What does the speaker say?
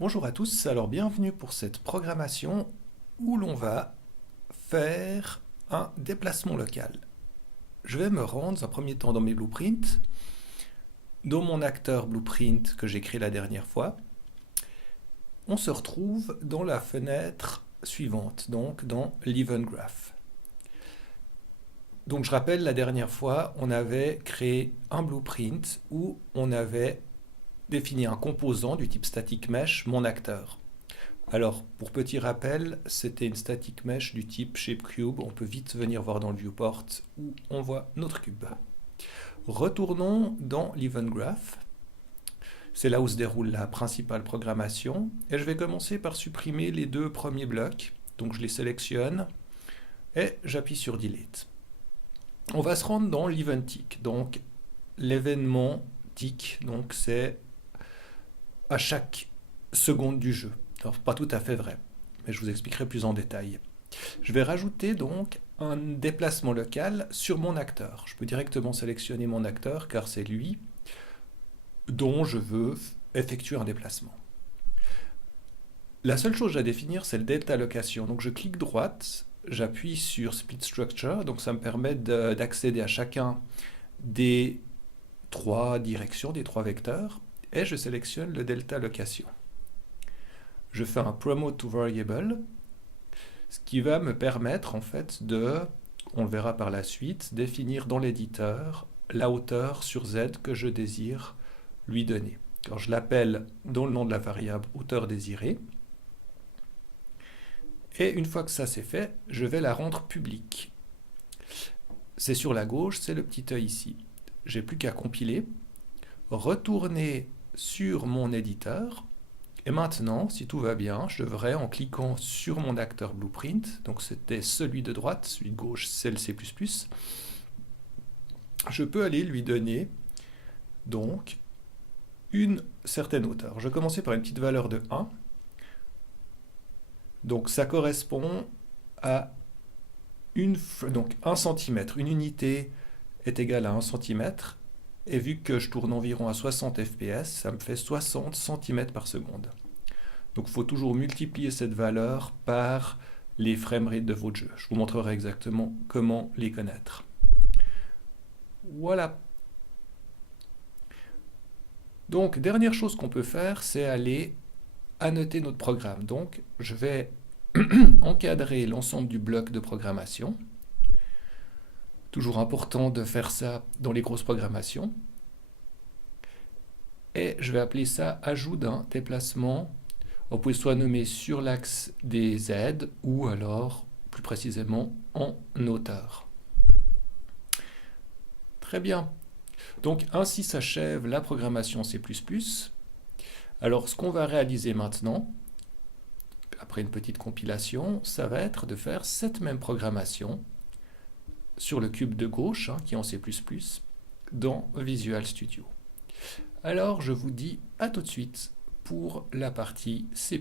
Bonjour à tous, alors bienvenue pour cette programmation où l'on va faire un déplacement local. Je vais me rendre dans un premier temps dans mes blueprints, dans mon acteur blueprint que j'ai créé la dernière fois. On se retrouve dans la fenêtre suivante, donc dans l'Event Graph. Donc je rappelle, la dernière fois, on avait créé un blueprint où on avait défini un composant du type static mesh, mon acteur. Alors, pour petit rappel, c'était une static mesh du type ShapeCube. On peut vite venir voir dans le viewport où on voit notre cube. Retournons dans l'Event Graph. C'est là où se déroule la principale programmation. Et je vais commencer par supprimer les deux premiers blocs. Donc je les sélectionne et j'appuie sur Delete. On va se rendre dans l'Event Tick. Donc l'événement tick, donc c'est à chaque seconde du jeu. Alors, pas tout à fait vrai, mais je vous expliquerai plus en détail. Je vais rajouter donc un déplacement local sur mon acteur. Je peux directement sélectionner mon acteur car c'est lui dont je veux effectuer un déplacement. La seule chose à définir, c'est le delta location. Donc je clique droite, j'appuie sur Split Structure, donc ça me permet d'accéder à chacun des trois directions, des trois vecteurs, et je sélectionne le delta location. Je fais un promote to variable, ce qui va me permettre en fait de, on le verra par la suite, définir dans l'éditeur la hauteur sur z que je désire lui donner. Alors je l'appelle dans le nom de la variable hauteur désirée. Et une fois que ça c'est fait, je vais la rendre publique. C'est sur la gauche, c'est le petit œil ici. J'ai plus qu'à compiler, retourner sur mon éditeur. Et maintenant, si tout va bien, je devrais, en cliquant sur mon acteur blueprint, donc c'était celui de droite, celui de gauche, c'est le C++, je peux aller lui donner donc une certaine hauteur. Je vais commencer par une petite valeur de 1. Donc ça correspond à donc 1 cm. Une unité est égale à 1 cm. Et vu que je tourne environ à 60 fps, ça me fait 60 cm par seconde. Donc il faut toujours multiplier cette valeur par les framerates de votre jeu. Je vous montrerai exactement comment les connaître. Voilà. Donc, dernière chose qu'on peut faire, c'est aller annoter notre programme. Donc, je vais encadrer l'ensemble du bloc de programmation. Toujours important de faire ça dans les grosses programmations. Et je vais appeler ça ajout d'un déplacement. Vous pouvez soit nommer sur l'axe des Z ou alors plus précisément en hauteur. Très bien. Donc ainsi s'achève la programmation C++. Alors ce qu'on va réaliser maintenant, après une petite compilation, ça va être de faire cette même programmation sur le cube de gauche, qui est en C++, dans Visual Studio. Alors je vous dis à tout de suite pour la partie C++.